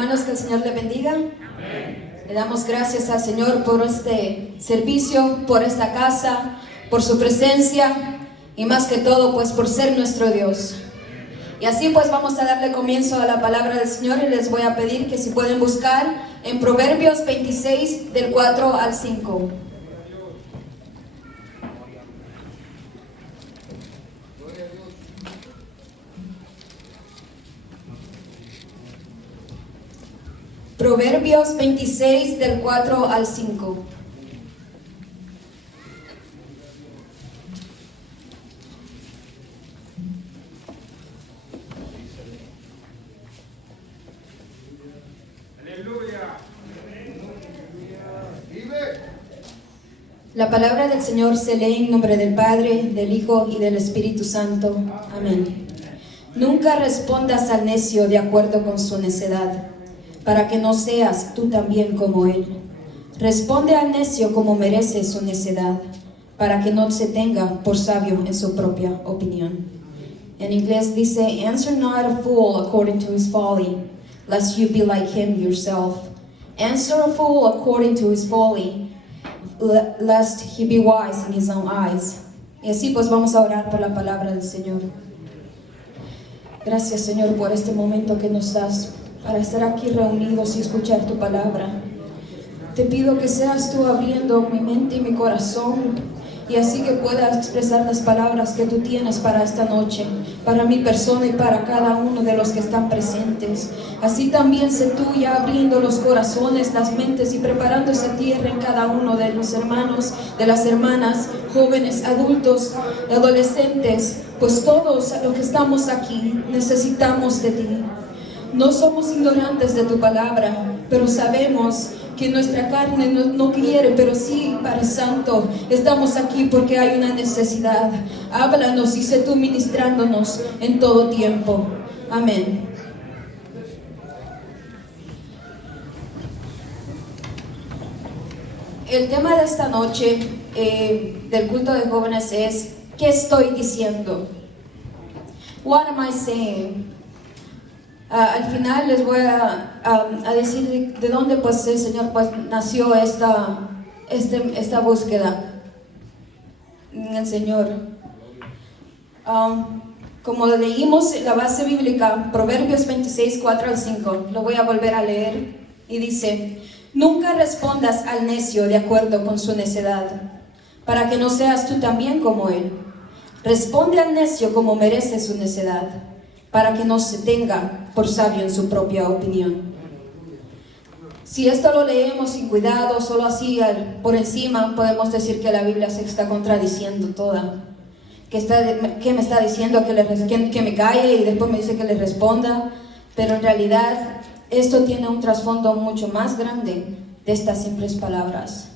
Hermanos, que el Señor le bendiga. Amén. Le damos gracias al Señor por este servicio, por esta casa, por su presencia y más que todo pues por ser nuestro Dios. Y así pues vamos a darle comienzo a la palabra del Señor y les voy a pedir que si pueden buscar en Proverbios 26 del 4 al 5. Proverbios 26 del 4 al 5. La palabra del Señor se lee en nombre del Padre, del Hijo y del Espíritu Santo. Amén. Nunca respondas al necio de acuerdo con su necedad, para que no seas tú también como él. Responde al necio como merece su necedad, para que no se tenga por sabio en su propia opinión. En inglés dice, answer not a fool according to his folly, lest you be like him yourself. Answer a fool according to his folly, lest he be wise in his own eyes. Y así pues vamos a orar por la palabra del Señor. Gracias, Señor, por este momento que nos das para estar aquí reunidos y escuchar tu palabra. Te pido que seas tú abriendo mi mente y mi corazón, y así que pueda expresar las palabras que tú tienes para esta noche, para mi persona y para cada uno de los que están presentes. Así también sé tú ya abriendo los corazones, las mentes y preparando esa tierra en cada uno de los hermanos, de las hermanas, jóvenes, adultos, adolescentes, pues todos los que estamos aquí necesitamos de ti. No somos ignorantes de tu palabra, pero sabemos que nuestra carne no quiere, pero sí, Padre Santo, estamos aquí porque hay una necesidad. Háblanos y sé tú ministrándonos en todo tiempo. Amén. El tema de esta noche del culto de jóvenes es ¿qué estoy diciendo? What am I saying? Al final les voy a decir de dónde pues el Señor pues nació esta búsqueda en el Señor. Como leímos la base bíblica, Proverbios 26, 4 al 5, lo voy a volver a leer y dice: nunca respondas al necio de acuerdo con su necedad, para que no seas tú también como él. Responde al necio como merece su necedad, para que no se tenga por sabio en su propia opinión. Si esto lo leemos sin cuidado, solo así por encima, podemos decir que la Biblia se está contradiciendo toda. Que me está diciendo que me calle y después me dice que le responda. Pero en realidad esto tiene un trasfondo mucho más grande de estas simples palabras.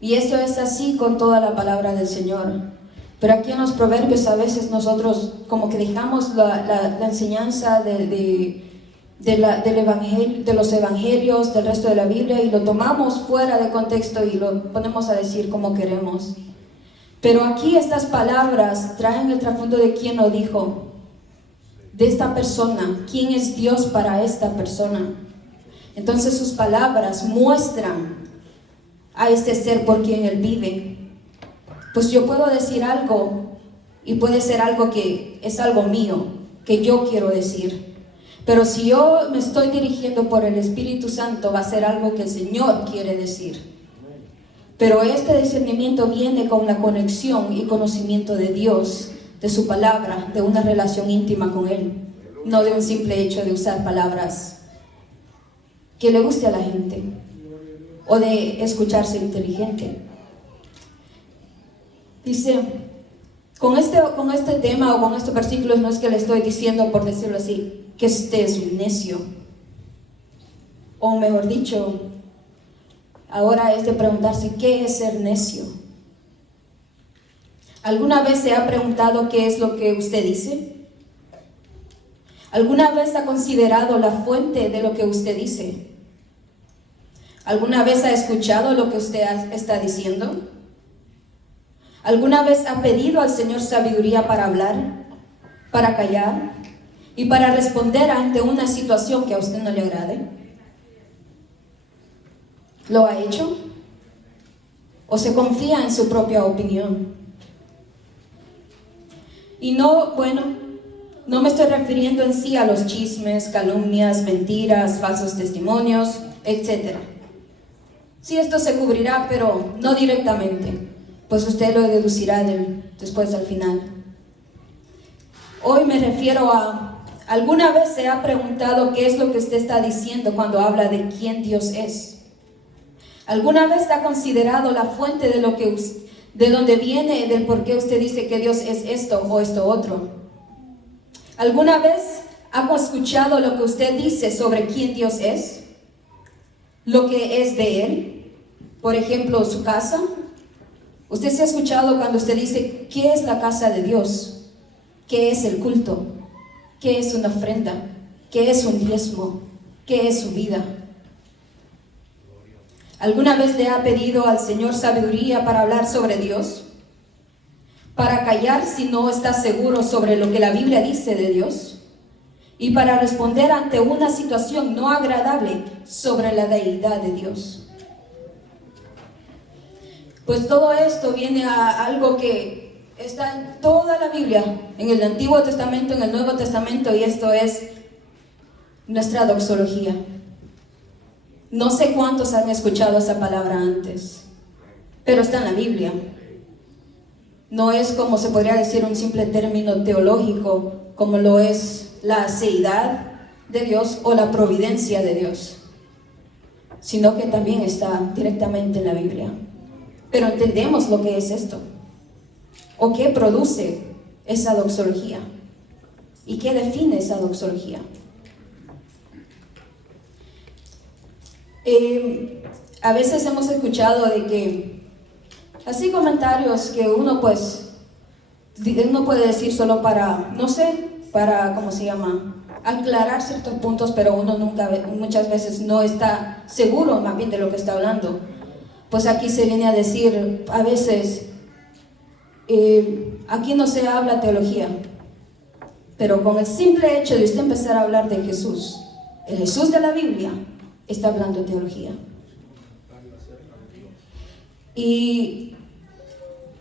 Y esto es así con toda la palabra del Señor. Pero aquí en los proverbios a veces nosotros como que dejamos la enseñanza del evangelio, de los evangelios, del resto de la Biblia, y lo tomamos fuera de contexto y lo ponemos a decir como queremos. Pero aquí estas palabras traen el trasfondo de quién lo dijo, de esta persona, quién es Dios para esta persona. Entonces sus palabras muestran a este ser por quien él vive. Pues yo puedo decir algo y puede ser algo que es algo mío, que yo quiero decir. Pero si yo me estoy dirigiendo por el Espíritu Santo, va a ser algo que el Señor quiere decir. Pero este discernimiento viene con la conexión y conocimiento de Dios, de su palabra, de una relación íntima con Él, no de un simple hecho de usar palabras que le guste a la gente o de escucharse inteligente. Dice, con este tema o con estos versículos no es que le estoy diciendo, por decirlo así, que estés necio. O mejor dicho, ahora es de preguntarse, ¿qué es ser necio? ¿Alguna vez se ha preguntado qué es lo que usted dice? ¿Alguna vez ha considerado la fuente de lo que usted dice? ¿Alguna vez ha escuchado lo que usted está diciendo? ¿Alguna vez ha pedido al Señor sabiduría para hablar, para callar? y para responder ante una situación que a usted no le agrade? ¿Lo ha hecho? ¿O se confía en su propia opinión? Y no, bueno, no me estoy refiriendo en sí a los chismes, calumnias, mentiras, falsos testimonios, etc. Sí, esto se cubrirá, pero no directamente, pues usted lo deducirá después al final. Hoy me refiero a, ¿alguna vez se ha preguntado qué es lo que usted está diciendo cuando habla de quién Dios es? ¿Alguna vez ha considerado la fuente de dónde viene, del por qué usted dice que Dios es esto o esto otro? ¿Alguna vez ha escuchado lo que usted dice sobre quién Dios es? ¿Lo que es de Él? Por ejemplo, su casa. ¿Usted se ha escuchado cuando usted dice qué es la casa de Dios? ¿Qué es el culto? ¿Qué es una ofrenda? ¿Qué es un diezmo? ¿Qué es su vida? ¿Alguna vez le ha pedido al Señor sabiduría para hablar sobre Dios? ¿Para callar si no está seguro sobre lo que la Biblia dice de Dios? Y para responder ante una situación no agradable sobre la deidad de Dios. Pues todo esto viene a algo que está en toda la Biblia, en el Antiguo Testamento, en el Nuevo Testamento, y esto es nuestra doxología. No sé cuántos han escuchado esa palabra antes, pero está en la Biblia. No es, como se podría decir, un simple término teológico, como lo es la seidad de Dios o la providencia de Dios, sino que también está directamente en la Biblia. Pero entendemos lo que es esto, o qué produce esa doxología, y qué define esa doxología. A veces hemos escuchado de que, así comentarios que uno puede decir solo para, no sé, para, ¿cómo se llama?, aclarar ciertos puntos, pero uno muchas veces no está seguro más bien de lo que está hablando. Pues aquí se viene a decir, a veces, aquí no se habla teología, pero con el simple hecho de usted empezar a hablar de Jesús, el Jesús de la Biblia, está hablando teología. Y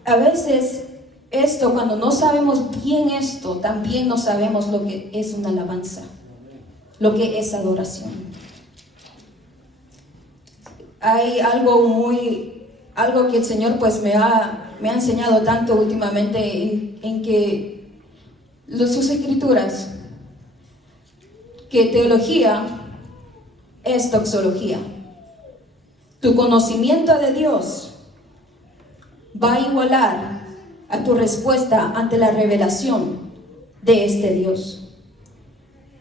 a veces esto, cuando no sabemos bien esto, también no sabemos lo que es una alabanza, lo que es adoración. Hay algo que el Señor pues me ha enseñado tanto últimamente en que sus escrituras, que teología es doxología. Tu conocimiento de Dios va a igualar a tu respuesta ante la revelación de este Dios,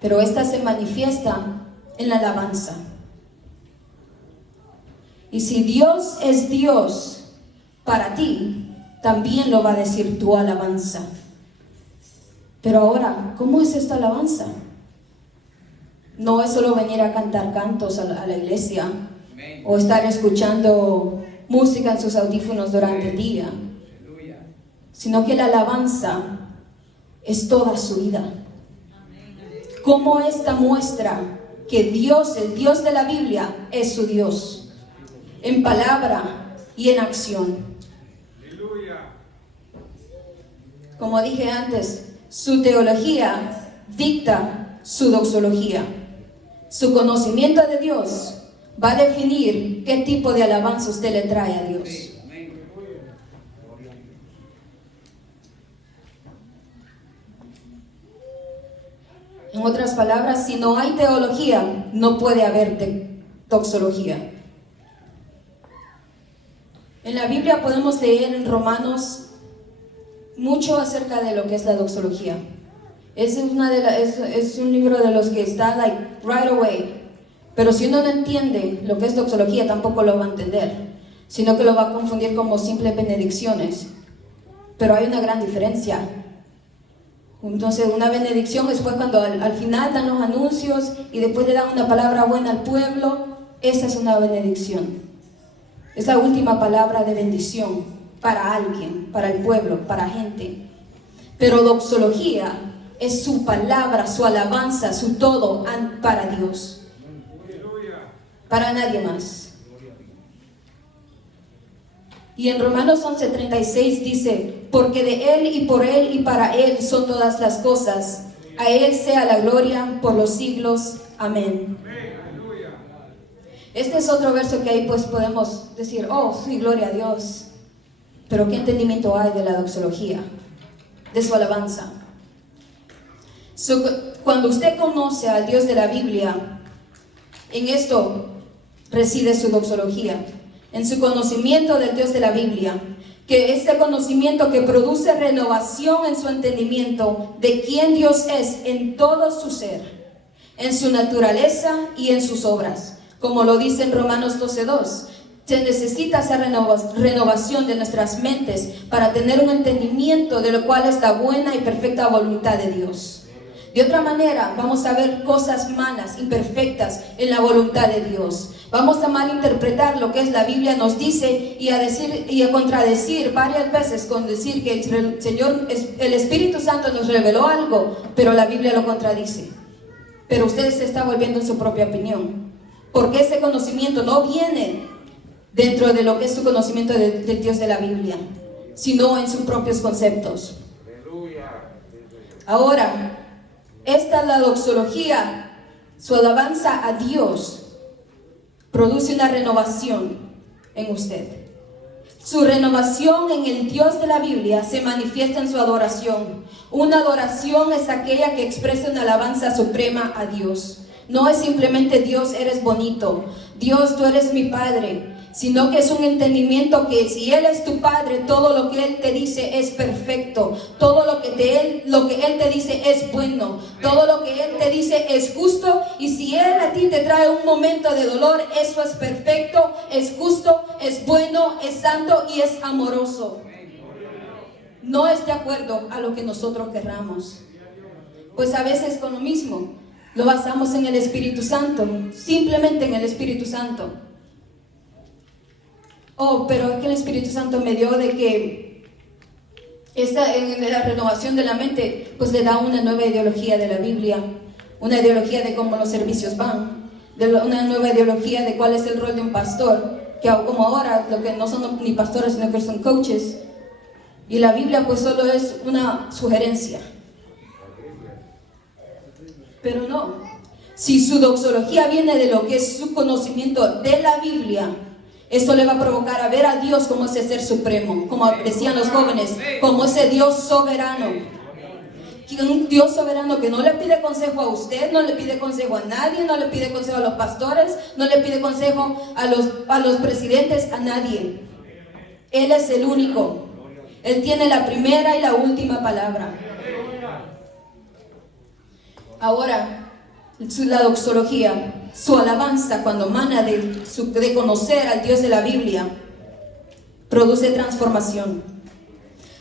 pero esta se manifiesta en la alabanza. Y si Dios es Dios para ti, también lo va a decir tu alabanza. Pero ahora, ¿cómo es esta alabanza? No es solo venir a cantar cantos a la iglesia o estar escuchando música en sus audífonos durante el día, sino que la alabanza es toda su vida. ¿Cómo esta muestra que Dios, el Dios de la Biblia, es su Dios? En palabra y en acción. Como dije antes, su teología dicta su doxología. Su conocimiento de Dios va a definir qué tipo de alabanza usted le trae a Dios. En otras palabras, si no hay teología, no puede haber doxología. En la Biblia podemos leer en Romanos mucho acerca de lo que es la doxología. Es un libro de los que está right away. Pero si uno no entiende lo que es doxología, tampoco lo va a entender, sino que lo va a confundir como simples benedicciones. Pero hay una gran diferencia. Entonces, una benedicción es cuando al final dan los anuncios y después le dan una palabra buena al pueblo. Esa es una benedicción. Es la última palabra de bendición para alguien, para el pueblo, para gente. Pero doxología es su palabra, su alabanza, su todo para Dios. Para nadie más. Y en Romanos 11:36 dice, porque de Él y por Él y para Él son todas las cosas. A Él sea la gloria por los siglos. Amén. Este es otro verso que ahí pues podemos decir, oh, sí, gloria a Dios. Pero ¿qué entendimiento hay de la doxología? De su alabanza. Cuando usted conoce al Dios de la Biblia, en esto reside su doxología, en su conocimiento del Dios de la Biblia, que este conocimiento que produce renovación en su entendimiento de quién Dios es en todo su ser, en su naturaleza y en sus obras, como lo dice en Romanos 12:2. Se necesita esa renovación de nuestras mentes para tener un entendimiento de lo cual es la buena y perfecta voluntad de Dios. De otra manera, vamos a ver cosas malas, imperfectas en la voluntad de Dios. Vamos a malinterpretar lo que es la Biblia nos dice y a decir y a contradecir varias veces con decir que el Señor, el Espíritu Santo nos reveló algo, pero la Biblia lo contradice. Pero usted se está volviendo en su propia opinión, porque ese conocimiento no viene dentro de lo que es su conocimiento del Dios de la Biblia, sino en sus propios conceptos. Ahora, esta es la doxología, su alabanza a Dios produce una renovación en usted. Su renovación en el Dios de la Biblia se manifiesta en su adoración. Una adoración es aquella que expresa una alabanza suprema a Dios. No es simplemente Dios, eres bonito. Dios, tú eres mi Padre. Sino que es un entendimiento que si Él es tu Padre, todo lo que Él te dice es perfecto. Todo lo que Él te dice es bueno. Todo lo que Él te dice es justo. Y si Él a ti te trae un momento de dolor, eso es perfecto, es justo, es bueno, es santo y es amoroso. No es de acuerdo a lo que nosotros querramos. Pues a veces con lo mismo, lo basamos en el Espíritu Santo, simplemente en el Espíritu Santo. Oh, pero es que el Espíritu Santo me dio de que en la renovación de la mente, pues le da una nueva ideología de la Biblia, una ideología de cómo los servicios van, una nueva ideología de cuál es el rol de un pastor, que como ahora lo que no son ni pastores, sino que son coaches. Y la Biblia pues solo es una sugerencia. Pero no, si su doxología viene de lo que es su conocimiento de la Biblia, esto le va a provocar a ver a Dios como ese ser supremo, como decían los jóvenes, como ese Dios soberano. Un Dios soberano que no le pide consejo a usted, no le pide consejo a nadie, no le pide consejo a los pastores, no le pide consejo a los presidentes, a nadie. Él es el único. Él tiene la primera y la última palabra. Ahora, la doxología, su alabanza cuando emana de conocer al Dios de la Biblia, produce transformación.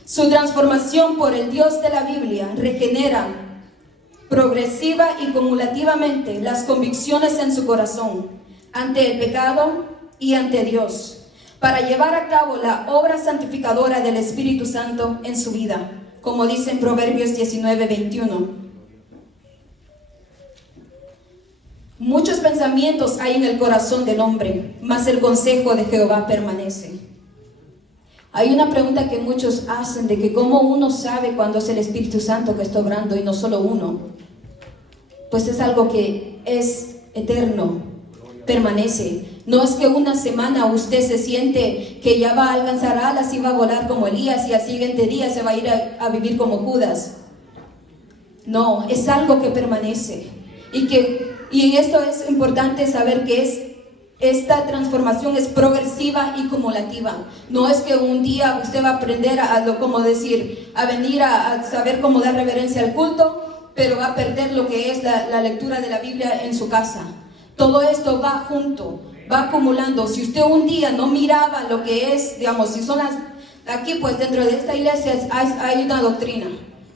Su transformación por el Dios de la Biblia regenera progresiva y cumulativamente las convicciones en su corazón ante el pecado y ante Dios, para llevar a cabo la obra santificadora del Espíritu Santo en su vida, como dice en Proverbios 19:21. Muchos pensamientos hay en el corazón del hombre, mas el consejo de Jehová permanece. Hay una pregunta que muchos hacen de que cómo uno sabe cuándo es el Espíritu Santo que está obrando y no solo uno. Pues es algo que es eterno, permanece. No es que una semana usted se siente que ya va a alcanzar alas y va a volar como Elías y al siguiente día se va a ir a vivir como Judas. No, es algo que permanece. Y en esto es importante saber que esta transformación es progresiva y cumulativa. No es que un día usted va a aprender a venir a saber cómo dar reverencia al culto, pero va a perder lo que es la lectura de la Biblia en su casa. Todo esto va junto, va acumulando. Si usted un día no miraba lo que es, digamos, si son aquí pues dentro de esta iglesia hay una doctrina.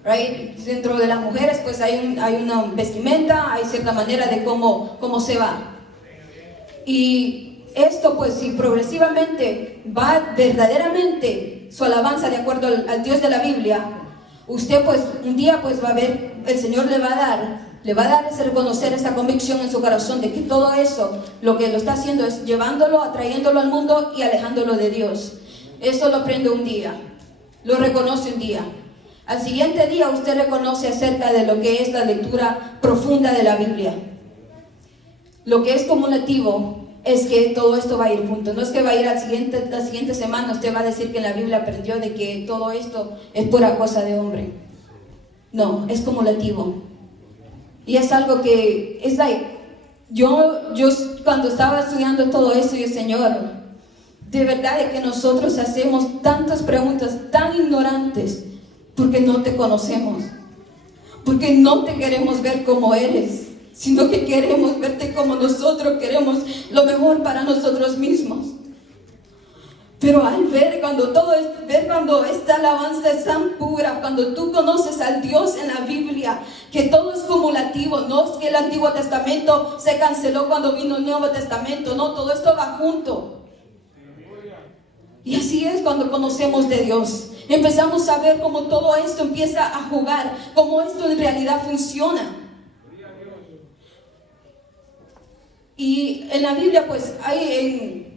Right? Dentro de las mujeres pues hay una vestimenta, hay cierta manera de cómo se va. Y esto pues si progresivamente va verdaderamente su alabanza de acuerdo al Dios de la Biblia, usted pues un día pues va a ver, el Señor le va a dar ese reconocer, esa convicción en su corazón de que todo eso, lo que lo está haciendo es llevándolo, atrayéndolo al mundo y alejándolo de Dios. Eso lo aprende un día, lo reconoce un día. Al siguiente día usted reconoce acerca de lo que es la lectura profunda de la Biblia. Lo que es cumulativo es que todo esto va a ir junto. No es que va a ir la siguiente semana usted va a decir que en la Biblia aprendió de que todo esto es pura cosa de hombre. No, es cumulativo. Y es algo que es yo cuando estaba estudiando todo esto, y el Señor, de verdad es que nosotros hacemos tantas preguntas tan ignorantes porque no te conocemos, porque no te queremos ver como eres, sino que queremos verte como nosotros queremos lo mejor para nosotros mismos. Pero al ver cuando esta alabanza es tan pura, cuando tú conoces al Dios en la Biblia, que todo es cumulativo, no es que el Antiguo Testamento se canceló cuando vino el Nuevo Testamento, no, todo esto va junto. Y así es cuando conocemos de Dios. Empezamos a ver cómo todo esto empieza a jugar, cómo esto en realidad funciona. Y en la Biblia pues hay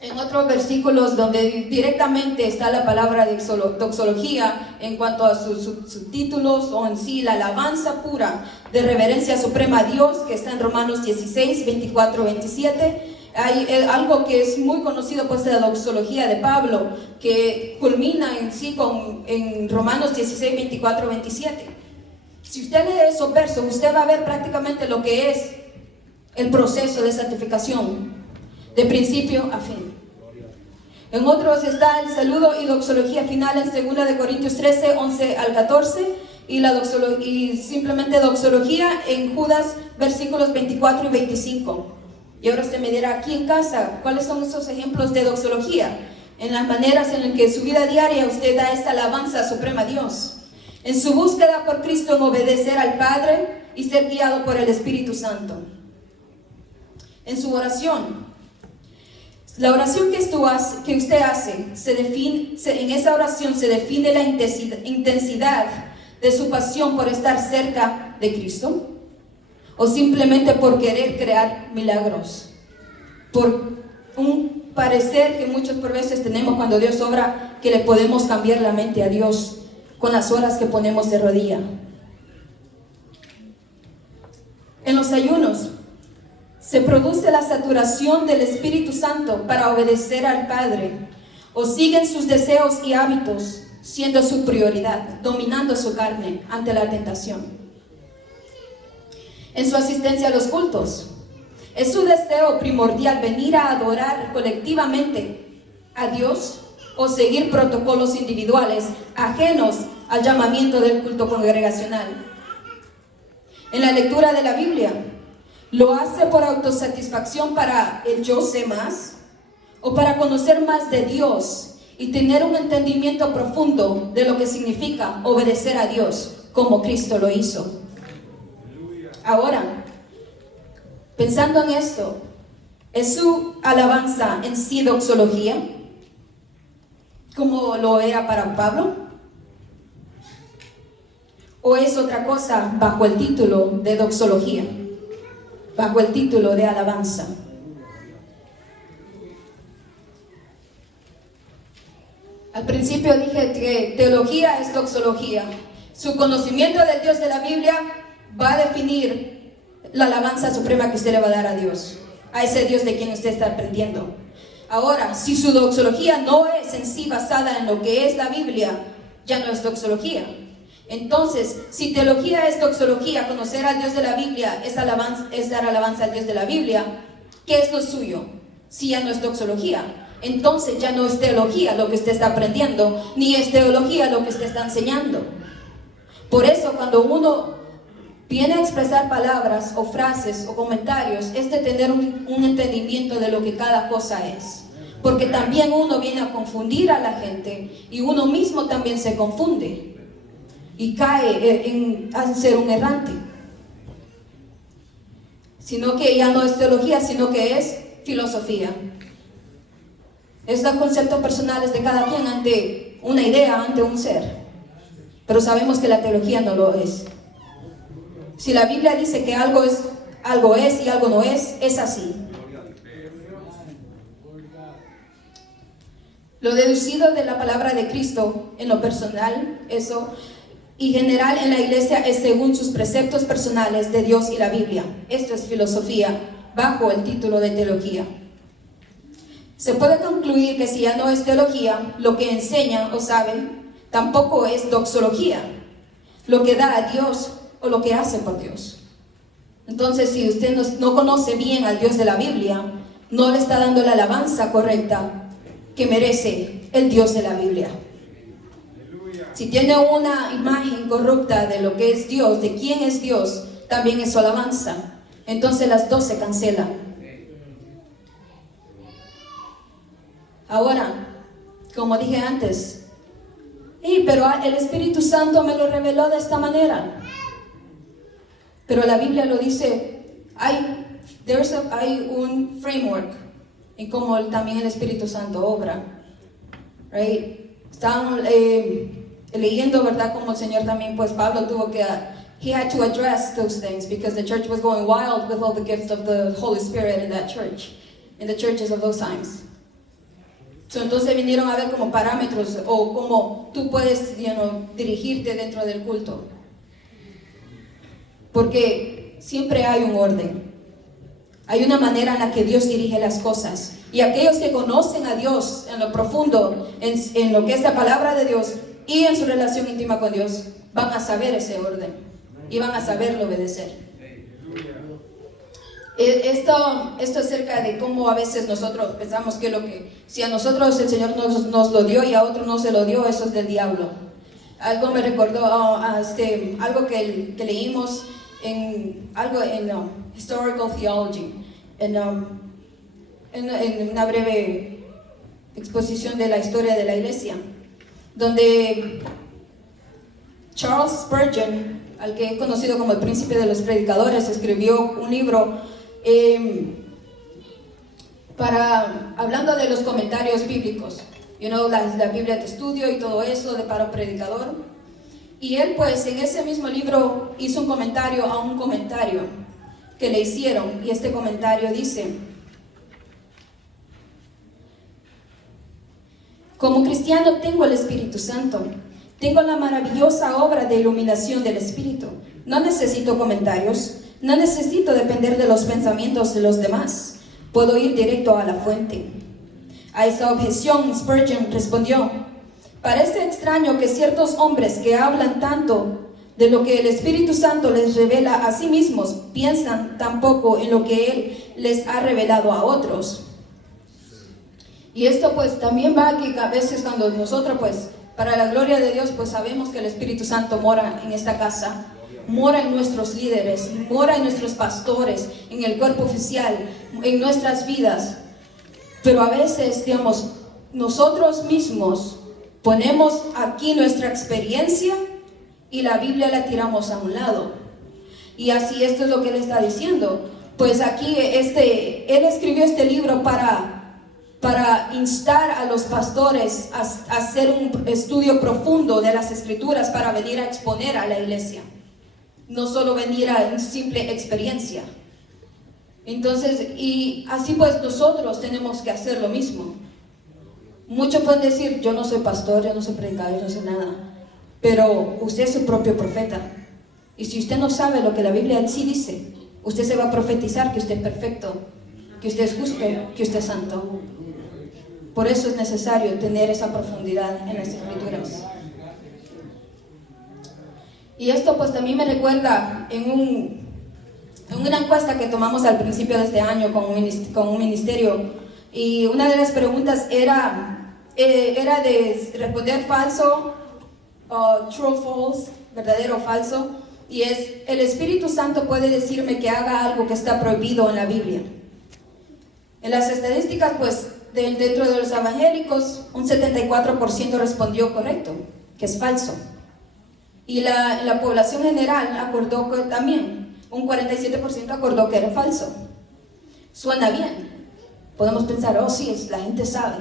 en otros versículos donde directamente está la palabra de doxología en cuanto a sus subtítulos o en sí la alabanza pura de reverencia suprema a Dios, que está en Romanos 16, 24, 27. Hay algo que es muy conocido pues de la doxología de Pablo, que culmina en sí en Romanos 16, 24, 27. Si usted lee esos versos, usted va a ver prácticamente lo que es el proceso de santificación, de principio a fin. En otros está el saludo y doxología final en 2 de Corintios 13, 11 al 14, y simplemente doxología en Judas versículos 24 y 25. Y ahora usted me dirá aquí en casa, ¿cuáles son esos ejemplos de doxología? En las maneras en las que en su vida diaria usted da esta alabanza suprema a Dios. En su búsqueda por Cristo en obedecer al Padre y ser guiado por el Espíritu Santo. En su oración. La oración que usted hace, en esa oración se define la intensidad de su pasión por estar cerca de Cristo, o simplemente por querer crear milagros, por un parecer que muchas veces tenemos cuando Dios obra, que le podemos cambiar la mente a Dios con las horas que ponemos de rodilla. En los ayunos se produce la saturación del Espíritu Santo para obedecer al Padre, o siguen sus deseos y hábitos siendo su prioridad, dominando su carne ante la tentación. En su asistencia a los cultos, es su deseo primordial venir a adorar colectivamente a Dios o seguir protocolos individuales ajenos al llamamiento del culto congregacional. En la lectura de la Biblia, ¿lo hace por autosatisfacción para el yo sé más? ¿O para conocer más de Dios y tener un entendimiento profundo de lo que significa obedecer a Dios como Cristo lo hizo? Ahora, pensando en esto, ¿es su alabanza en sí doxología, como lo era para Pablo? ¿O es otra cosa bajo el título de doxología, bajo el título de alabanza? Al principio dije que teología es doxología. Su conocimiento del Dios de la Biblia va a definir la alabanza suprema que usted le va a dar a Dios, a ese Dios de quien usted está aprendiendo. Ahora, si su doxología no es en sí basada en lo que es la Biblia, ya no es doxología. Entonces, si teología es doxología, conocer al Dios de la Biblia es dar alabanza al Dios de la Biblia, ¿qué es lo suyo? Si ya no es doxología, entonces ya no es teología lo que usted está aprendiendo, ni es teología lo que usted está enseñando. Por eso, cuando uno viene a expresar palabras o frases o comentarios, es de tener un entendimiento de lo que cada cosa es. Porque también uno viene a confundir a la gente y uno mismo también se confunde y cae en ser un errante. Sino que ya no es teología, sino que es filosofía. Es los conceptos personales de cada quien ante una idea, ante un ser. pero sabemos que la teología no lo es. Si la Biblia dice que algo es y algo no es así. Lo deducido de la palabra de Cristo en lo personal, eso, y general en la iglesia es según sus preceptos personales de Dios y la Biblia. Esto es filosofía bajo el título de teología. Se puede concluir que si ya no es teología, lo que enseña o sabe, tampoco es doxología, lo que da a Dios o lo que hace por Dios. Entonces, si usted no conoce bien al Dios de la Biblia, no le está dando la alabanza correcta que merece el Dios de la Biblia. Si tiene una imagen corrupta de lo que es Dios, de quién es Dios, también es su alabanza. Entonces las dos se cancelan. Ahora, como dije antes, pero el Espíritu Santo me lo reveló de esta manera. Pero la Biblia lo dice, hay un framework en cómo también el Espíritu Santo obra. Right? Estaban leyendo, ¿verdad? Como el Señor también, pues Pablo tuvo que, he had to address those things because the church was going wild with all the gifts of the Holy Spirit in that church, in the churches of those times. So, entonces vinieron a ver como parámetros o cómo tú puedes, dirigirte dentro del culto. Porque siempre hay un orden. Hay una manera en la que Dios dirige las cosas. Y aquellos que conocen a Dios en lo profundo, en lo que es la palabra de Dios y en su relación íntima con Dios, van a saber ese orden y van a saberlo obedecer. Esto acerca de cómo a veces nosotros pensamos que si a nosotros el Señor nos lo dio y a otro no se lo dio, eso es del diablo. Algo me recordó algo que leímos en Historical Theology, en una breve exposición de la historia de la iglesia, donde Charles Spurgeon, al que he conocido como el príncipe de los predicadores, escribió un libro hablando de los comentarios bíblicos, la Biblia de estudio y todo eso para un predicador. Y él pues en ese mismo libro hizo un comentario a un comentario que le hicieron, y este comentario dice: como cristiano tengo el Espíritu Santo, tengo la maravillosa obra de iluminación del Espíritu, no necesito comentarios, no necesito depender de los pensamientos de los demás, puedo ir directo a la fuente. A esa objeción Spurgeon respondió: parece extraño que ciertos hombres que hablan tanto de lo que el Espíritu Santo les revela a sí mismos, piensan tan poco en lo que Él les ha revelado a otros. Y esto pues también va que a veces cuando nosotros pues, para la gloria de Dios, pues sabemos que el Espíritu Santo mora en esta casa, mora en nuestros líderes, mora en nuestros pastores, en el cuerpo oficial, en nuestras vidas. Pero a veces, nosotros mismos ponemos aquí nuestra experiencia y la Biblia la tiramos a un lado. Y así esto es lo que él está diciendo. Pues aquí él escribió este libro para instar a los pastores a hacer un estudio profundo de las Escrituras para venir a exponer a la iglesia. No solo venir a una simple experiencia. Entonces, y así pues nosotros tenemos que hacer lo mismo. Muchos pueden decir, yo no soy pastor, yo no soy predicador, yo no sé nada. Pero usted es su propio profeta. Y si usted no sabe lo que la Biblia en sí dice, usted se va a profetizar que usted es perfecto, que usted es justo, que usted es santo. Por eso es necesario tener esa profundidad en las Escrituras. Y esto pues también me recuerda en una encuesta que tomamos al principio de este año con un ministerio. Y una de las preguntas era de responder falso, true, false, verdadero o falso. Y es, ¿el Espíritu Santo puede decirme que haga algo que está prohibido en la Biblia? En las estadísticas, pues, dentro de los evangélicos, un 74% respondió correcto, que es falso. Y la población general acordó que también, un 47% acordó que era falso. Suena bien. Podemos pensar, oh sí, la gente sabe.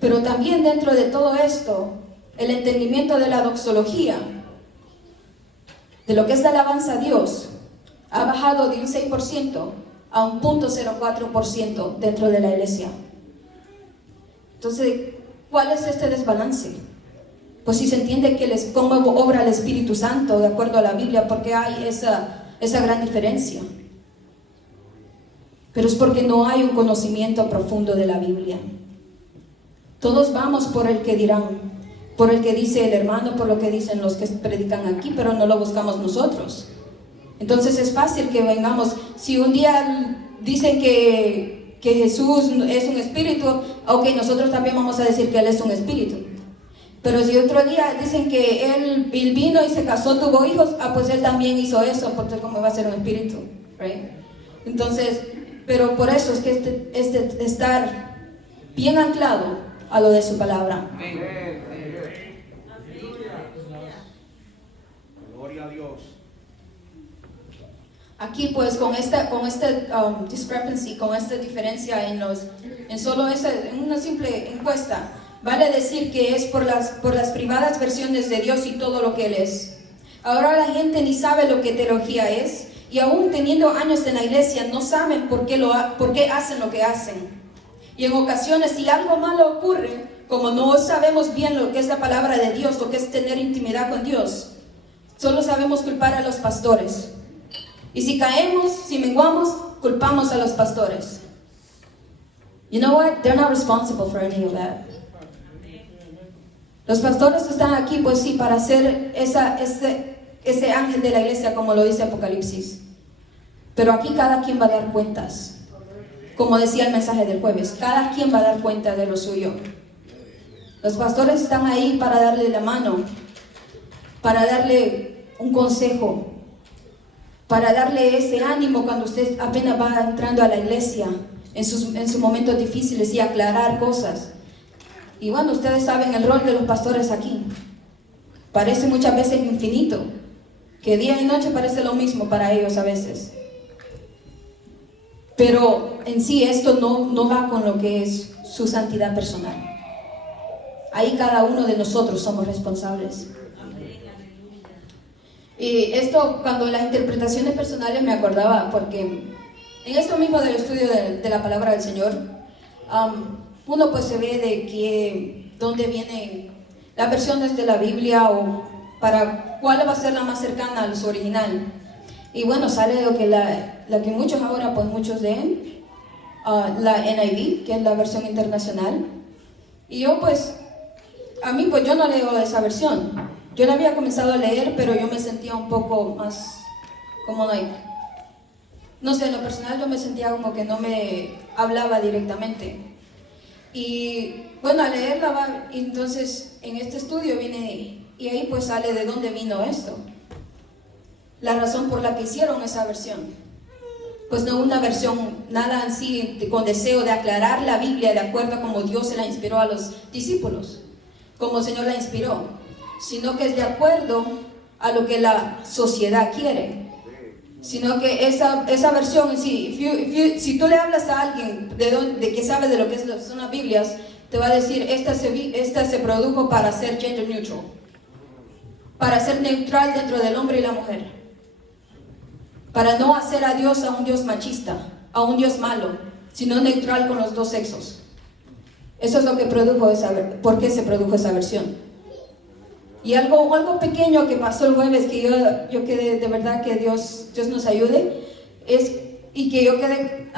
Pero también dentro de todo esto, el entendimiento de la doxología, de lo que es la alabanza a Dios, ha bajado de un 6% a un 0.04% dentro de la iglesia. Entonces, ¿cuál es este desbalance? Pues si se entiende que cómo obra el Espíritu Santo de acuerdo a la Biblia, ¿por qué hay esa gran diferencia? Pero es porque no hay un conocimiento profundo de la Biblia. Todos vamos por el que dirán, por el que dice el hermano, por lo que dicen los que predican aquí, pero no lo buscamos nosotros. Entonces es fácil que vengamos. Si un día dicen que Jesús es un espíritu, ok, nosotros también vamos a decir que Él es un espíritu. Pero si otro día dicen que él vino y se casó, tuvo hijos, pues Él también hizo eso, porque ¿cómo va a ser un espíritu? Right? Entonces, pero por eso es que estar bien anclado a lo de su palabra. Gloria a Dios. Aquí pues con esta discrepancy, con esta diferencia en una simple encuesta, vale decir que es por las privadas versiones de Dios y todo lo que Él es. Ahora la gente ni sabe lo que teología es, y aún teniendo años en la iglesia no saben por qué hacen lo que hacen. Y en ocasiones si algo malo ocurre, como no sabemos bien lo que es la palabra de Dios, lo que es tener intimidad con Dios, solo sabemos culpar a los pastores. Y si caemos, si menguamos, culpamos a los pastores. You know what? They're not responsible for any of that. Los pastores están aquí, pues sí, para ser ese ángel de la iglesia, como lo dice Apocalipsis. Pero aquí cada quien va a dar cuentas. Como decía el mensaje del jueves, cada quien va a dar cuenta de lo suyo. Los pastores están ahí para darle la mano, para darle un consejo, para darle ese ánimo cuando usted apenas va entrando a la iglesia, en sus momentos difíciles, y aclarar cosas. Y bueno, ustedes saben el rol de los pastores aquí. Parece muchas veces infinito, que día y noche parece lo mismo para ellos a veces. Pero en sí esto no va con lo que es su santidad personal. Ahí cada uno de nosotros somos responsables. Y esto, cuando las interpretaciones personales me acordaba, porque en esto mismo del estudio de la palabra del Señor, uno pues se ve de que dónde vienen las versiones de la Biblia, o para cuál va a ser la más cercana a su original. Y bueno, sale lo que la que muchos ahora, pues muchos leen, la NIV, que es la versión internacional. Y yo pues, a mí pues yo no leo esa versión. Yo la había comenzado a leer, pero yo me sentía un poco más como no sé, en lo personal yo me sentía como que no me hablaba directamente. Y bueno, al leerla, entonces en este estudio viene, y ahí pues sale de dónde vino esto. La razón por la que hicieron esa versión. Pues no una versión nada así con deseo de aclarar la Biblia de acuerdo a como Dios se la inspiró a los discípulos, como el Señor la inspiró, sino que es de acuerdo a lo que la sociedad quiere. Sino que esa versión, si tú le hablas a alguien de que sabe de lo que son las Biblias, te va a decir, esta se produjo para ser gender neutral, para ser neutral dentro del hombre y la mujer, para no hacer a Dios a un Dios machista, a un Dios malo, sino neutral con los dos sexos. Eso es lo que por qué se produjo esa versión. Y algo pequeño que pasó el jueves, que yo quedé, de verdad que Dios nos ayude, y que yo quedé,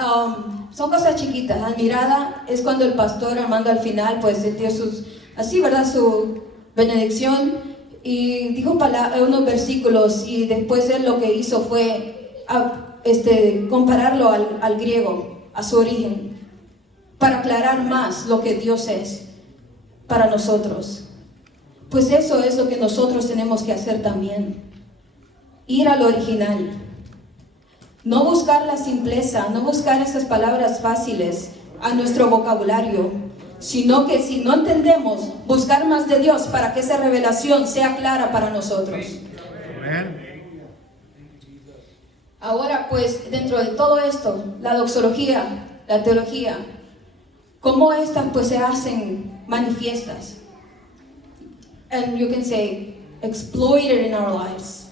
son cosas chiquitas, admirada, es cuando el pastor Armando al final, pues dio su benedicción, y dijo unos versículos, y después él lo que hizo fue compararlo al griego, a su origen, para aclarar más lo que Dios es para nosotros. Pues eso es lo que nosotros tenemos que hacer también. Ir al original. No buscar la simpleza, no buscar esas palabras fáciles a nuestro vocabulario, sino que si no entendemos, buscar más de Dios para que esa revelación sea clara para nosotros. Ahora pues, dentro de todo esto, la doxología, la teología, ¿cómo estas pues se hacen manifiestas? and you can say, exploited in our lives.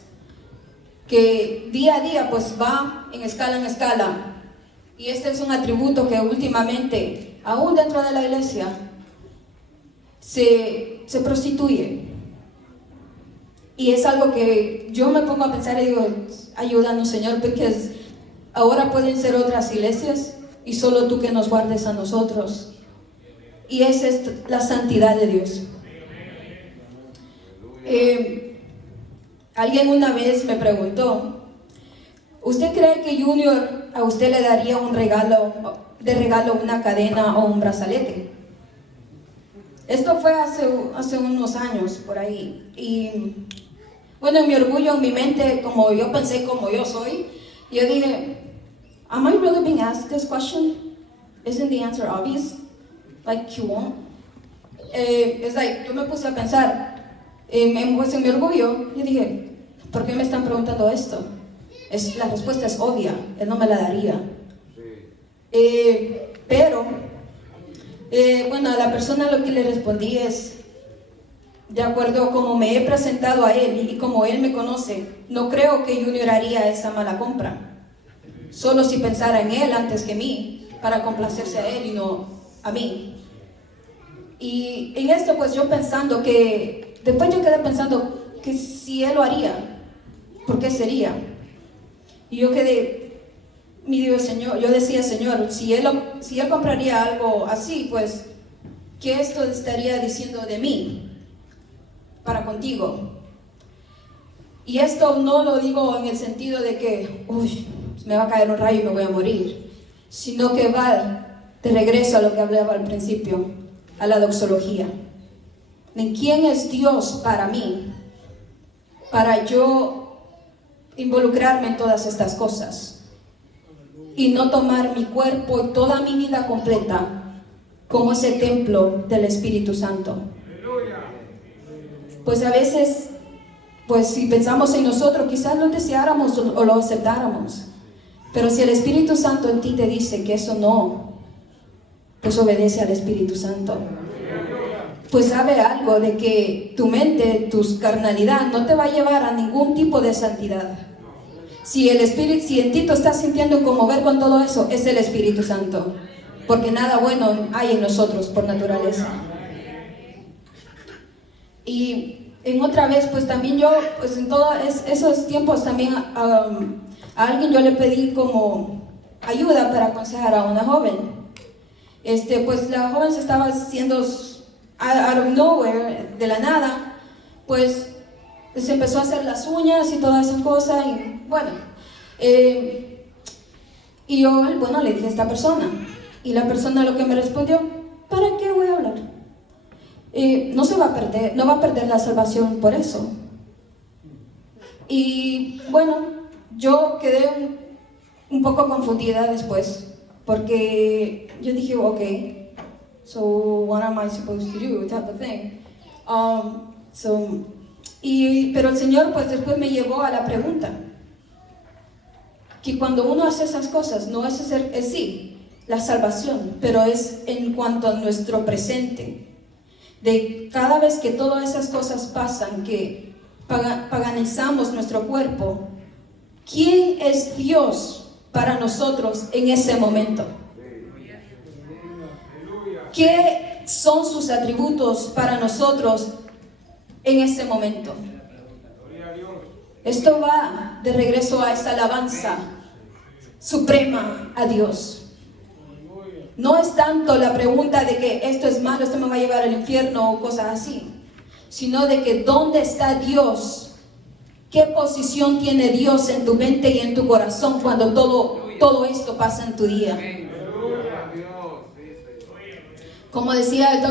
Que día a día pues va en escala. Y este es un atributo que últimamente, aún dentro de la iglesia, se prostituye. Y es algo que yo me pongo a pensar y digo, ayúdanos Señor, porque ahora pueden ser otras iglesias y solo tú que nos guardes a nosotros. Y esa es la santidad de Dios. Alguien una vez me preguntó, ¿usted cree que Junior a usted le daría un regalo una cadena o un brazalete? Esto fue hace unos años por ahí. Y bueno, en mi orgullo, en mi mente, como yo pensé, como yo soy, yo dije, am I really being asked this question? Isn't the answer obvious? Like, you won't? It's like, yo me puse a pensar, pues en mi orgullo, yo dije, ¿por qué me están preguntando esto? La respuesta es obvia, él no me la daría. Pero, bueno, a la persona lo que le respondí es, de acuerdo a cómo me he presentado a él y como él me conoce, no creo que Junior haría esa mala compra. Solo si pensara en él antes que mí, para complacerse a él y no a mí. Y en esto pues yo pensando que, después yo quedé pensando que si él lo haría, ¿por qué sería? Y yo quedé, yo decía, Señor, si él compraría algo así, pues, ¿qué esto estaría diciendo de mí para contigo? Y esto no lo digo en el sentido de que, uy, me va a caer un rayo y me voy a morir, sino que va de regreso a lo que hablaba al principio, a la doxología. ¿En quién es Dios para mí? Para yo involucrarme en todas estas cosas y no tomar mi cuerpo y toda mi vida completa como ese templo del Espíritu Santo. Pues a veces, pues si pensamos en nosotros, quizás lo deseáramos o lo aceptáramos, pero si el Espíritu Santo en ti te dice que eso no, pues obedece al Espíritu Santo. Pues sabe algo de que tu mente, tu carnalidad no te va a llevar a ningún tipo de santidad. Si en ti tú estás sintiendo conmover con todo eso, es el Espíritu Santo, porque nada bueno hay en nosotros por naturaleza. Y en otra vez, pues también yo, pues en todos esos tiempos también a alguien yo le pedí como ayuda para aconsejar a una joven. Pues la joven se estaba haciendo out of nowhere, de la nada, pues se empezó a hacer las uñas y toda esa cosa y bueno, y yo, bueno, le dije a esta persona y la persona lo que me respondió, ¿para qué voy a hablar? No va a perder la salvación por eso. Y bueno, yo quedé un poco confundida después, porque yo dije, okay, so what am I supposed to do, type of thing. Pero el Señor pues después me llevó a la pregunta, que cuando uno hace esas cosas, no es sí, la salvación, pero es en cuanto a nuestro presente, de cada vez que todas esas cosas pasan, que paganizamos nuestro cuerpo, ¿quién es Dios para nosotros en ese momento? ¿Qué son sus atributos para nosotros en ese momento? Esto va de regreso a esa alabanza suprema a Dios. No es tanto la pregunta de que esto es malo, esto me va a llevar al infierno o cosas así, sino de que ¿dónde está Dios? ¿Qué posición tiene Dios en tu mente y en tu corazón cuando todo esto pasa en tu día? Como decía el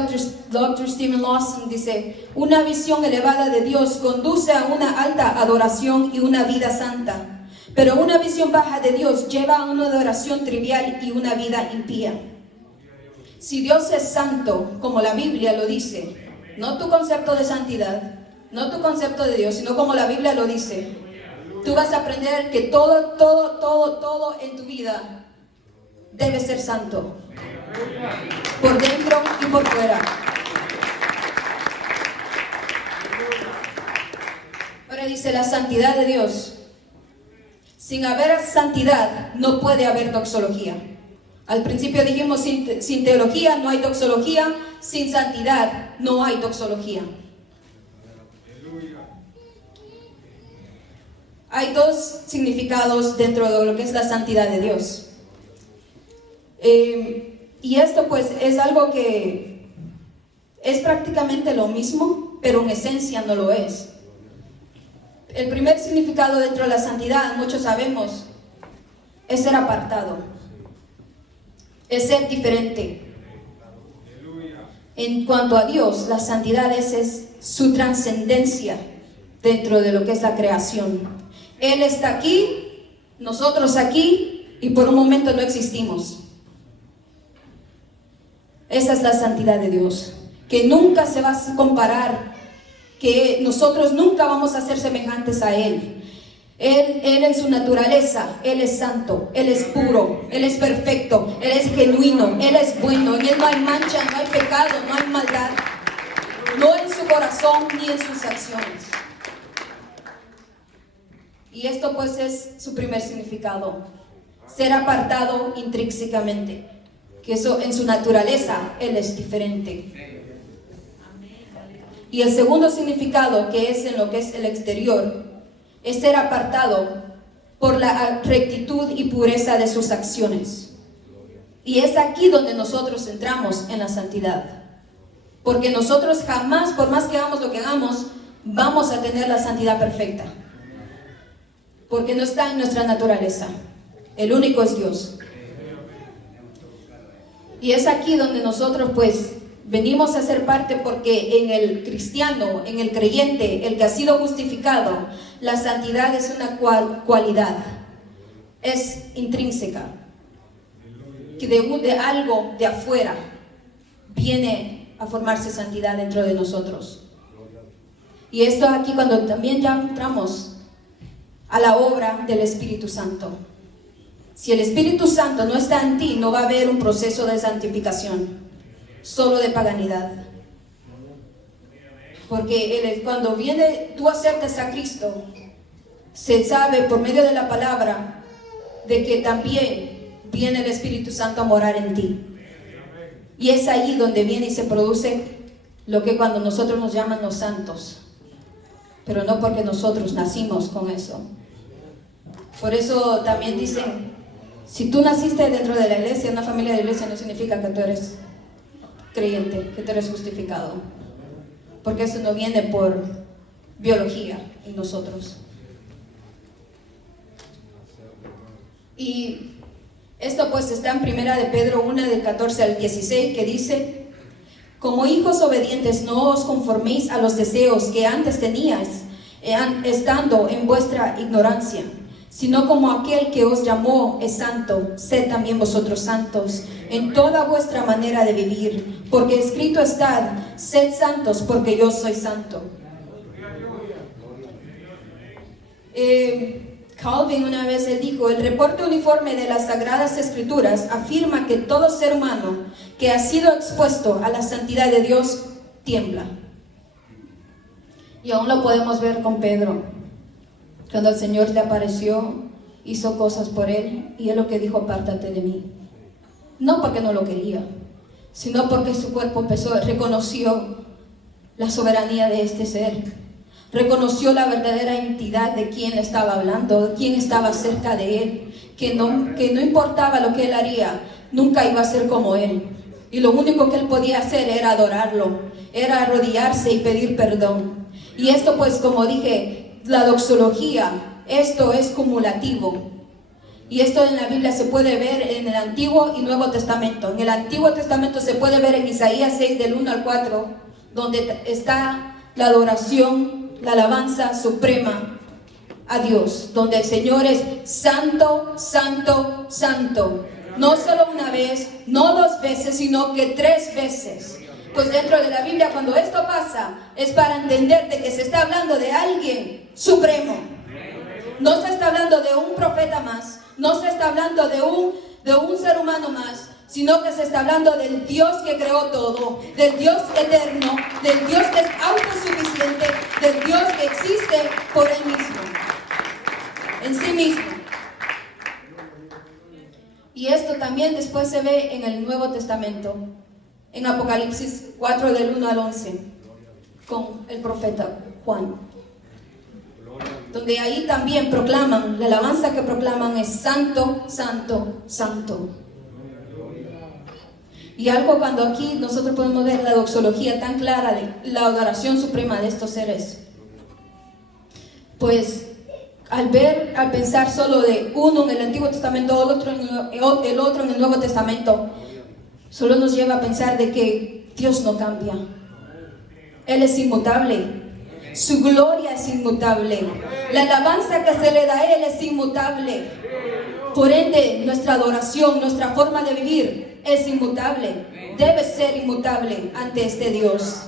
Dr. Stephen Lawson, dice, una visión elevada de Dios conduce a una alta adoración y una vida santa, pero una visión baja de Dios lleva a una adoración trivial y una vida impía. Si Dios es santo, como la Biblia lo dice, no tu concepto de santidad, no tu concepto de Dios, sino como la Biblia lo dice, tú vas a aprender que todo en tu vida debe ser santo, por dentro y por fuera. dice la santidad de Dios. Sin haber santidad no puede haber doxología. Al principio dijimos sin teología no hay doxología, sin santidad no hay doxología. Hay dos significados dentro de lo que es la santidad de Dios. Y esto pues es algo que es prácticamente lo mismo, pero en esencia no lo es. El primer significado dentro de la santidad, muchos sabemos, es ser apartado, es ser diferente. En cuanto a Dios, la santidad es su trascendencia dentro de lo que es la creación. Él está aquí, nosotros aquí, y por un momento no existimos. Esa es la santidad de Dios, que nunca se va a comparar, que nosotros nunca vamos a ser semejantes a Él. Él en su naturaleza, Él es santo, Él es puro, Él es perfecto, Él es genuino, Él es bueno, en Él no hay mancha, no hay pecado, no hay maldad, no en su corazón ni en sus acciones. Y esto pues es su primer significado, ser apartado intrínsecamente, que eso en su naturaleza Él es diferente. Y el segundo significado, que es en lo que es el exterior, es ser apartado por la rectitud y pureza de sus acciones. Y es aquí donde nosotros entramos en la santidad. Porque nosotros jamás, por más que hagamos lo que hagamos, vamos a tener la santidad perfecta. Porque no está en nuestra naturaleza. El único es Dios. Y es aquí donde nosotros pues venimos a ser parte, porque en el cristiano, en el creyente, el que ha sido justificado, la santidad es una cualidad, es intrínseca, que de algo de afuera viene a formarse santidad dentro de nosotros. Y esto aquí cuando también ya entramos a la obra del Espíritu Santo. Si el Espíritu Santo no está en ti, no va a haber un proceso de santificación, solo de paganidad. Porque cuando tú aceptas a Cristo, se sabe por medio de la palabra de que también viene el Espíritu Santo a morar en ti. Y es allí donde viene y se produce lo que cuando nosotros nos llaman los santos, pero no porque nosotros nacimos con eso. Por eso también dicen, si tú naciste dentro de la iglesia, una familia de iglesia, no significa que tú eres creyente, que tú eres justificado, porque eso no viene por biología en nosotros. Y esto pues está en primera de Pedro 1, del 14 al 16, que dice: como hijos obedientes, no os conforméis a los deseos que antes teníais, estando en vuestra ignorancia, sino como aquel que os llamó es santo, sed también vosotros santos en toda vuestra manera de vivir, porque escrito está: sed santos porque yo soy santo. Calvin una vez él dijo: el reporte uniforme de las Sagradas Escrituras afirma que todo ser humano que ha sido expuesto a la santidad de Dios tiembla. Y aún lo podemos ver con Pedro, cuando el Señor le apareció, hizo cosas por él, y él lo que dijo: apártate de mí. No porque no lo quería, sino porque su cuerpo reconoció la soberanía de este ser, reconoció la verdadera entidad de quién le estaba hablando, de quién estaba cerca de él, que no importaba lo que él haría, nunca iba a ser como él, y lo único que él podía hacer era adorarlo, era arrodillarse y pedir perdón. Y esto pues, como dije, la doxología, esto es cumulativo. Y esto en la Biblia se puede ver en el Antiguo y Nuevo Testamento. En el Antiguo Testamento se puede ver en Isaías 6, del 1 al 4, donde está la adoración, la alabanza suprema a Dios, donde el Señor es santo, santo, santo. No solo una vez, no 2 veces, sino que 3 veces. Pues dentro de la Biblia, cuando esto pasa, es para entender de que se está hablando de alguien supremo. No se está hablando de un profeta más, no se está hablando de un ser humano más, sino que se está hablando del Dios que creó todo, del Dios eterno, del Dios que es autosuficiente, del Dios que existe por Él mismo, en sí mismo. Y esto también después se ve en el Nuevo Testamento, en Apocalipsis 4 del 1 al 11, con el profeta Juan, donde ahí también proclaman, la alabanza que proclaman es santo, santo, santo. Y algo cuando aquí nosotros podemos ver la doxología tan clara de la adoración suprema de estos seres, pues al pensar solo de uno en el Antiguo Testamento, el otro en el Nuevo Testamento, solo nos lleva a pensar de que Dios no cambia. Él es inmutable. Su gloria es inmutable. La alabanza que se le da a Él es inmutable. Por ende, nuestra adoración, nuestra forma de vivir es inmutable. Debe ser inmutable ante este Dios.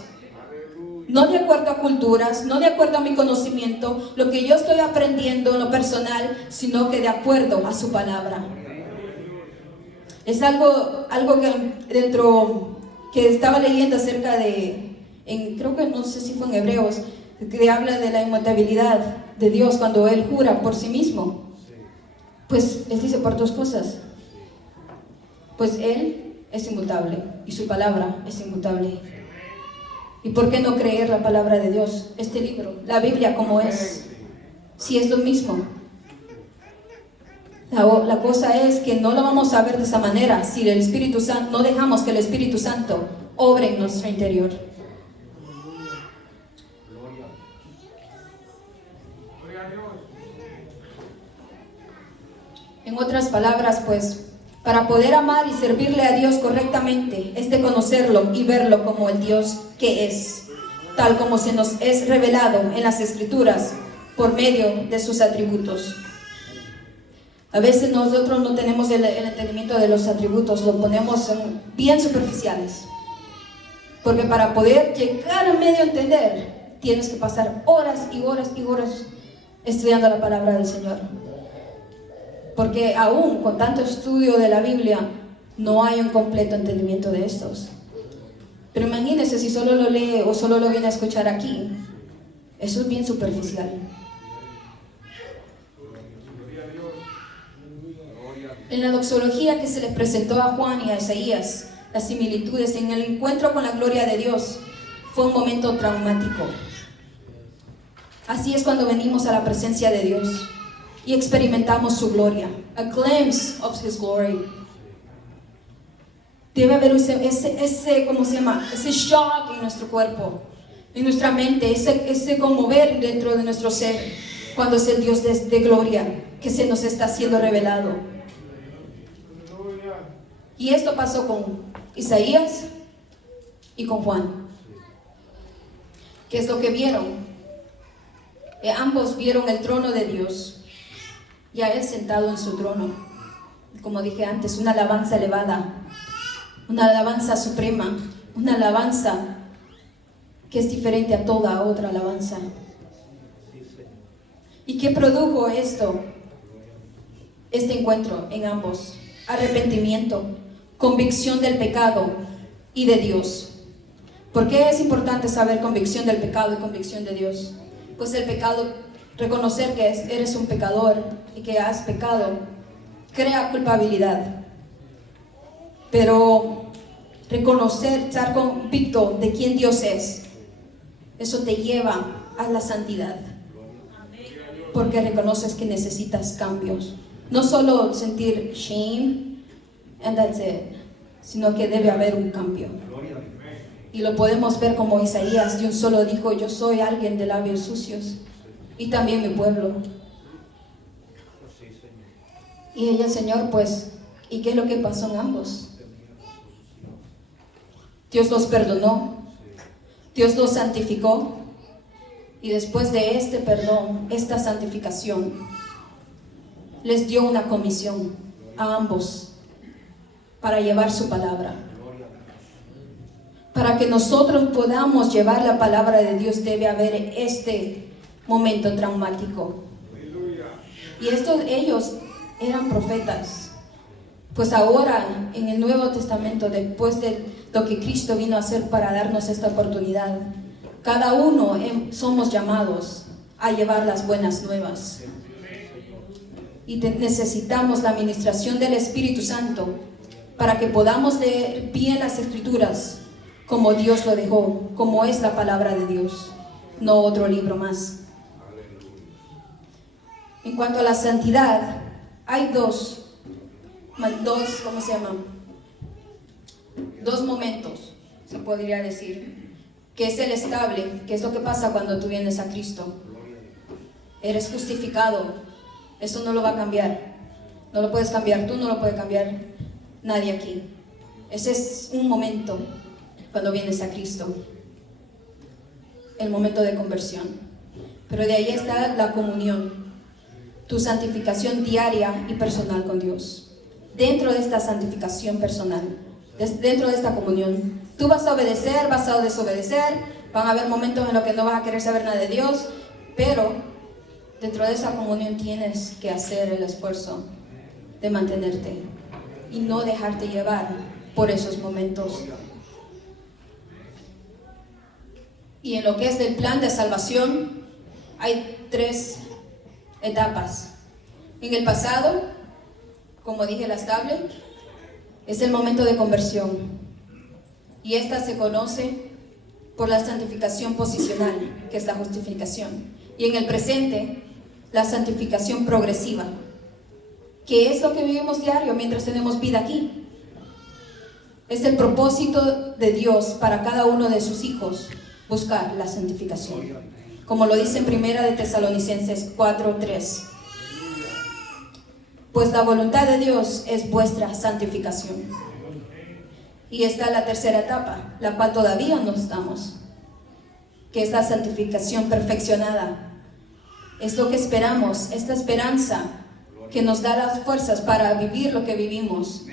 No de acuerdo a culturas, no de acuerdo a mi conocimiento, lo que yo estoy aprendiendo en lo personal, sino que de acuerdo a su palabra. Es algo que estaba leyendo acerca creo que no sé si fue en Hebreos, que habla de la inmutabilidad de Dios cuando Él jura por sí mismo. Pues Él dice por dos cosas. Pues Él es inmutable y su palabra es inmutable. ¿Y por qué no creer la palabra de Dios? Este libro, la Biblia como es, si es lo mismo. La cosa es que no lo vamos a ver de esa manera si el Espíritu Santo, no dejamos que el Espíritu Santo obre en nuestro interior. En otras palabras, pues, para poder amar y servirle a Dios correctamente, es de conocerlo y verlo como el Dios que es, tal como se nos es revelado en las Escrituras por medio de sus atributos. A veces nosotros no tenemos el entendimiento de los atributos, lo ponemos bien superficiales. Porque para poder llegar a medio entender, tienes que pasar horas y horas y horas estudiando la palabra del Señor. Porque aún con tanto estudio de la Biblia, no hay un completo entendimiento de estos. Pero imagínense si solo lo lee o solo lo viene a escuchar aquí. Eso es bien superficial. En la doxología que se les presentó a Juan y a Isaías, las similitudes en el encuentro con la gloria de Dios fue un momento traumático. Así es cuando venimos a la presencia de Dios y experimentamos su gloria, a glimpse of His glory. Debe haber ¿cómo se llama? Ese shock en nuestro cuerpo, en nuestra mente, ese conmover dentro de nuestro ser, cuando es el Dios de gloria que se nos está siendo revelado. Y esto pasó con Isaías y con Juan. ¿Qué es lo que vieron? Ambos vieron el trono de Dios y a Él sentado en su trono. Como dije antes, una alabanza elevada, una alabanza suprema, una alabanza que es diferente a toda otra alabanza. ¿Y qué produjo esto? Este encuentro en ambos: arrepentimiento, convicción del pecado y de Dios. ¿Por qué es importante saber convicción del pecado y convicción de Dios? Pues el pecado, reconocer que eres un pecador y que has pecado, crea culpabilidad. Pero reconocer, estar convicto de quién Dios es, eso te lleva a la santidad. Porque reconoces que necesitas cambios. No solo sentir shame and that's it, sino que debe haber un cambio. Y lo podemos ver como Isaías de un solo dijo: yo soy alguien de labios sucios y también mi pueblo. Y ella, Señor, pues, ¿y qué es lo que pasó en ambos? Dios los perdonó, Dios los santificó, y después de este perdón, esta santificación, les dio una comisión a ambos para llevar su palabra. Para que nosotros podamos llevar la palabra de Dios, debe haber este momento traumático. Y ellos eran profetas. Pues ahora, en el Nuevo Testamento, después de lo que Cristo vino a hacer para darnos esta oportunidad, Cada uno somos llamados a llevar las buenas nuevas. Y necesitamos la administración del Espíritu Santo para que podamos leer bien las Escrituras como Dios lo dejó, como es la palabra de Dios, no otro libro más. En cuanto a la santidad, hay dos, ¿cómo se llaman? Dos momentos, se podría decir, que es el estable, que es lo que pasa cuando tú vienes a Cristo. Eres justificado, eso no lo va a cambiar, no lo puedes cambiar tú, no lo puede cambiar nadie aquí. Ese es un momento cuando vienes a Cristo, el momento de conversión. Pero de ahí está la comunión, tu santificación diaria y personal con Dios. Dentro de esta santificación personal, dentro de esta comunión, tú vas a obedecer, vas a desobedecer, van a haber momentos en los que no vas a querer saber nada de Dios, pero dentro de esa comunión tienes que hacer el esfuerzo de mantenerte y no dejarte llevar por esos momentos. Y en lo que es del plan de salvación, hay 3 etapas. En el pasado, como dije, la estable, es el momento de conversión. Y esta se conoce por la santificación posicional, que es la justificación. Y en el presente, la santificación progresiva, que es lo que vivimos diario mientras tenemos vida aquí. Es el propósito de Dios para cada uno de sus hijos, buscar la santificación. Como lo dice en 1 de Tesalonicenses 4:3. Pues la voluntad de Dios es vuestra santificación. Y está la tercera etapa, la cual todavía no estamos, que es la santificación perfeccionada. Es lo que esperamos, esta esperanza que nos da las fuerzas para vivir lo que vivimos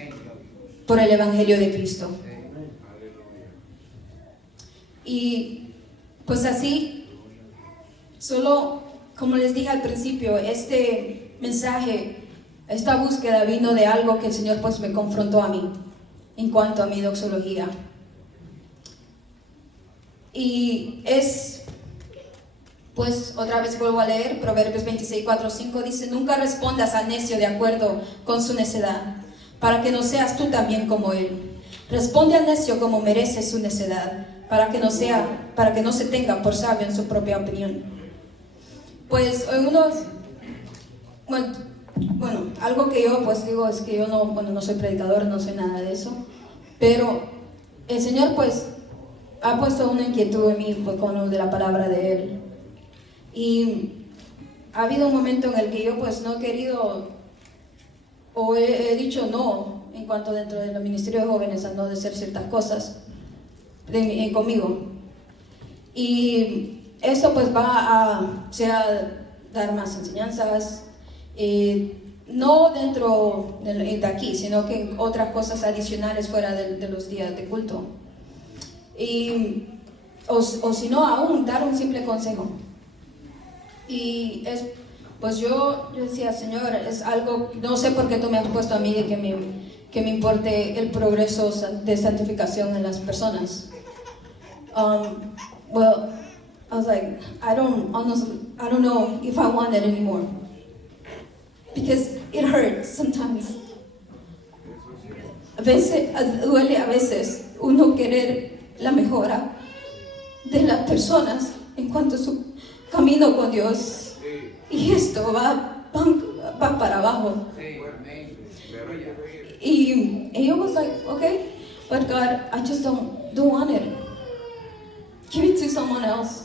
por el Evangelio de Cristo. Y pues así, solo como les dije al principio, este mensaje, esta búsqueda vino de algo que el Señor pues me confrontó a mí en cuanto a mi doxología. Y es, pues otra vez vuelvo a leer, Proverbios 26:4-5 dice: nunca respondas al necio de acuerdo con su necedad, para que no seas tú también como él. Responde al necio como merece su necedad, para que no se tenga por sabio en su propia opinión. Pues bueno, algo que yo pues digo es que yo no soy predicador, no soy nada de eso, pero el Señor pues ha puesto una inquietud en mí pues, con lo de la palabra de Él. Y ha habido un momento en el que yo pues no he querido o he dicho no en cuanto dentro del ministerio de jóvenes a no decir ciertas cosas conmigo. Y esto pues va a dar más enseñanzas, no dentro de aquí, sino que otras cosas adicionales fuera de los días de culto. O si no, aún dar un simple consejo. Y pues yo decía: Señor, es algo, no sé por qué tú me has puesto a mí de que me importe el progreso de santificación en las personas. Well, I was like, I don't know if I want it anymore, because it hurts sometimes. A veces duele uno querer la mejora de las personas en cuanto a su camino con Dios, y esto va para abajo. Y yo was like, okay, but God, I just don't want it. Give it to someone else.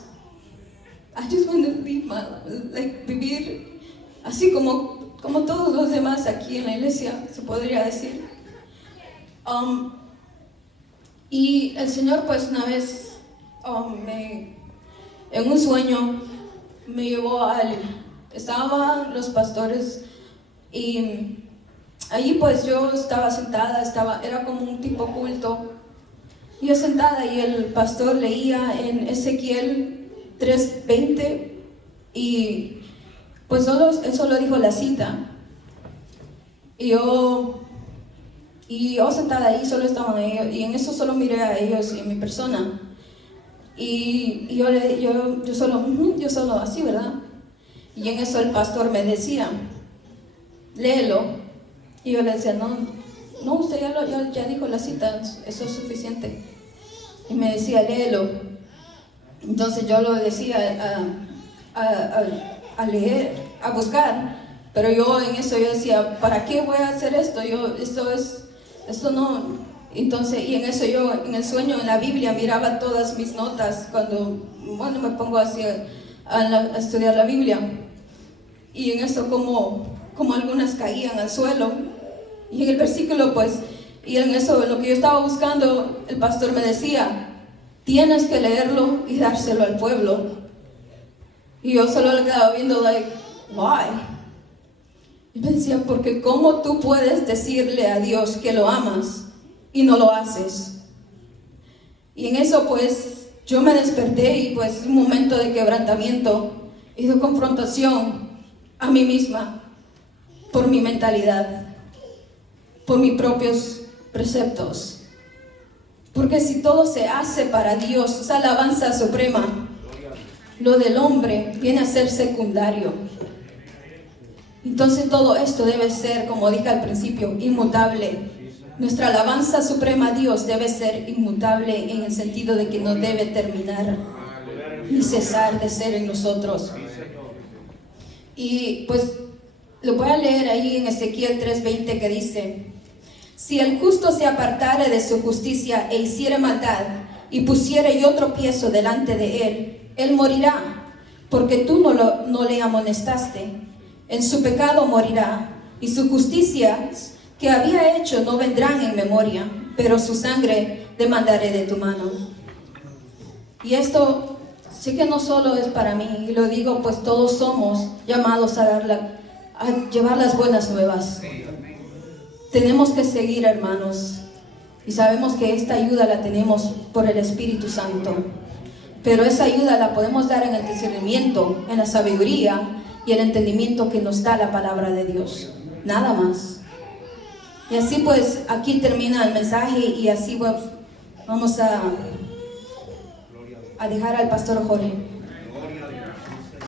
I just want to live my life, vivir así como todos los demás aquí en la iglesia, se podría decir. Y el Señor pues una vez en un sueño me llevó estaban los pastores y allí pues yo estaba sentada, era como un tipo culto. Yo sentada y el pastor leía en Ezequiel 3:20 y pues él solo dijo la cita. Y yo sentada ahí, solo estaban ellos, y en eso solo miré a ellos y a mi persona. Y yo solo así, ¿verdad? Y en eso el pastor me decía, léelo. Y yo le decía, no, usted ya dijo la cita, eso es suficiente. Y me decía, léelo. Entonces yo lo decía a leer, a buscar. Pero yo en eso yo decía, ¿para qué voy a hacer esto? Esto no. Entonces, y en eso yo, en el sueño, en la Biblia, miraba todas mis notas cuando, me pongo así a estudiar la Biblia. Y en eso como algunas caían al suelo. Y en el versículo, pues, y en eso, lo que yo estaba buscando, el pastor me decía, tienes que leerlo y dárselo al pueblo. Y yo solo le quedaba viendo, why? Y me decía, porque ¿cómo tú puedes decirle a Dios que lo amas y no lo haces? Y en eso, pues, yo me desperté y pues un momento de quebrantamiento y de confrontación a mí misma por mi mentalidad, por mis propios preceptos. Porque si todo se hace para Dios, esa alabanza suprema, lo del hombre viene a ser secundario. Entonces todo esto debe ser, como dije al principio, inmutable. Nuestra alabanza suprema a Dios debe ser inmutable en el sentido de que no debe terminar ni cesar de ser en nosotros. Y pues lo voy a leer ahí en Ezequiel 3:20 que dice: si el justo se apartare de su justicia e hiciere maldad y pusiere yo tropiezo delante de él morirá, porque tú no le amonestaste. En su pecado morirá, y su justicia que había hecho no vendrán en memoria, pero su sangre demandaré de tu mano. Y esto sé que no solo es para mí, y lo digo pues todos somos llamados a llevar las buenas nuevas. Tenemos que seguir, hermanos, y sabemos que esta ayuda la tenemos por el Espíritu Santo, pero esa ayuda la podemos dar en el discernimiento, en la sabiduría y el entendimiento que nos da la palabra de Dios, nada más. Y así pues aquí termina el mensaje, y así pues, vamos a dejar al pastor Jorge.